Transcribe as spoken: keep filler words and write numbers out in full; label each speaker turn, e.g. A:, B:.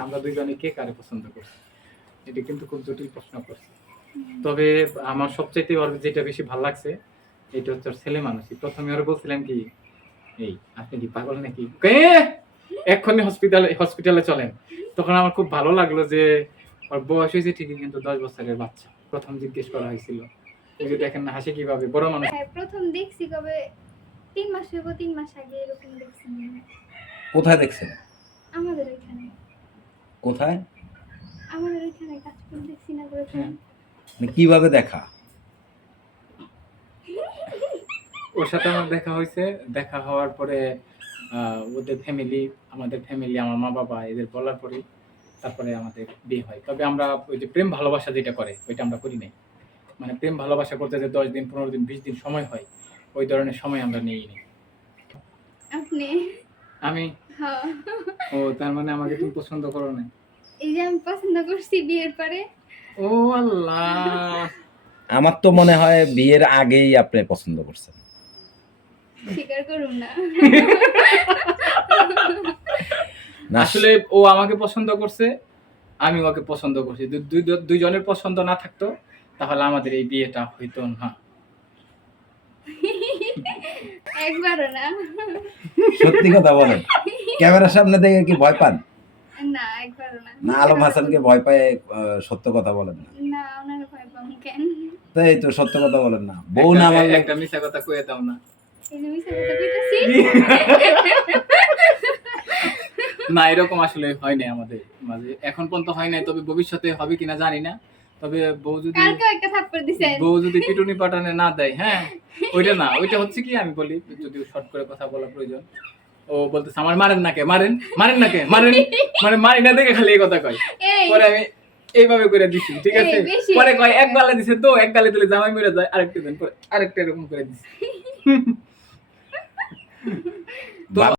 A: আমরা দুইজনে কে কারে পছন্দ করছি, এটা কিন্তু খুব জটিল প্রশ্ন করছে। তবে আমার সবচাইতে ওর যেটা বেশি ভালো লাগছে এটা হচ্ছে ওর ছেলে মানুষই। প্রথমে ওর বলছিলাম কি, এই আপনি কি পাগল নাকি, এক্ষুনি হসপিটালে হসপিটালে চলেন। তখন আমার খুব ভালো লাগলো যে ওর বয়স হয়েছে ঠিকই কিন্তু দশ বছরের বাচ্চা। প্রথম জিজ্ঞেস করা হয়েছিল, এই যে দেখেন না হাসি কিভাবে, বড় মানুষ।
B: হ্যাঁ, প্রথম দেখছি কবে তিন মাস হইব, তিন মাস আগে এরকম দেখছি।
C: কোথায় দেখছেন?
B: আমাদের এখানে।
C: কোথায়?
B: আমাদের এখানে কাজপুর দেখছি না প্রথম।
C: মানে কিভাবে দেখা?
A: ওর সাথে আমার দেখা হয়েছে, দেখা হওয়ার পরে আহ, ওদের ফ্যামিলি, আমাদের ফ্যামিলি, আমার মা বাবা এদের বলার পরে তারপরে আমাদের বিয়ে হয়। তবে আমরা ওই যে প্রেম ভালোবাসা যেটা করে ওইটা আমরা করি নাই। মানে প্রেম ভালোবাসা করতে যে দশ দিন পনেরো দিন বিশ দিন সময় হয়, ওই ধরনের সময় আমরা নিইনি।
B: আপনি?
A: আমি?
B: হ্যাঁ।
A: ও তার মানে আমাকে তুমি পছন্দ করো না?
B: এই যে আমি পছন্দ করছি বিয়ের পরে।
A: ও আল্লাহ,
C: আমার তো মনে হয় বিয়ের আগেই আপনি পছন্দ করছেন।
B: স্বীকার করুন না।
C: না,
A: আসলে ও আমাকে পছন্দ করছে, আমি ওকে পছন্দ করছি। দু- দুই- দুইজনের পছন্দ না থাকতো তাহলে আমাদের এই বিয়েটা হইতো না।
B: একবারও না।
C: সত্যি কথা বলেন, ক্যামেরার সামনে দেখে কি ভয় পান?
B: না, একবারও না।
C: না আলম হাসানকে ভয় পায় আহ, সত্য কথা বলেন না?
B: না, ওনার ভয় পাবো কেন?
C: তো এই তো সত্য কথা বলেন না, বউ না
A: একটা-
C: মানলে
A: একটা মিথ্যা কথা কয়ে দাও না।
B: এই যে মিশা কথা কইতাছি।
A: না এরকম আসলে হয় নাই আমাদের মাঝে, এখন পর্যন্ত হয় নাই। তবে ভবিষ্যতে হবে কিনা জানি না। তবে বউ যদি
B: কালকে একটা থাপ্পড় দিছেন।
A: বউ যদি পিটুনি পাটানে না দেয়, হ্যাঁ ওইটা না, ওইটা হচ্ছে কি আমি বলি, যদি শর্ট করে কথা বলা প্রয়োজন, ও বলতেছে আমার মারেন নাকে, মারেন মারেন নাকে, মারেন মানে মারি না দেখে খালি এই কথা কয়।
B: এই
A: পরে আমি এইভাবে করে দিছি, ঠিক আছে।
B: এই, বেশি
A: পরে কয়
B: হয়ে
A: এক গালে দিছে তো, এক গালে দিলে জামাই মেরে যায়, আরেকটা দিন পরে আরেকটা এরকম করে দিছি। তো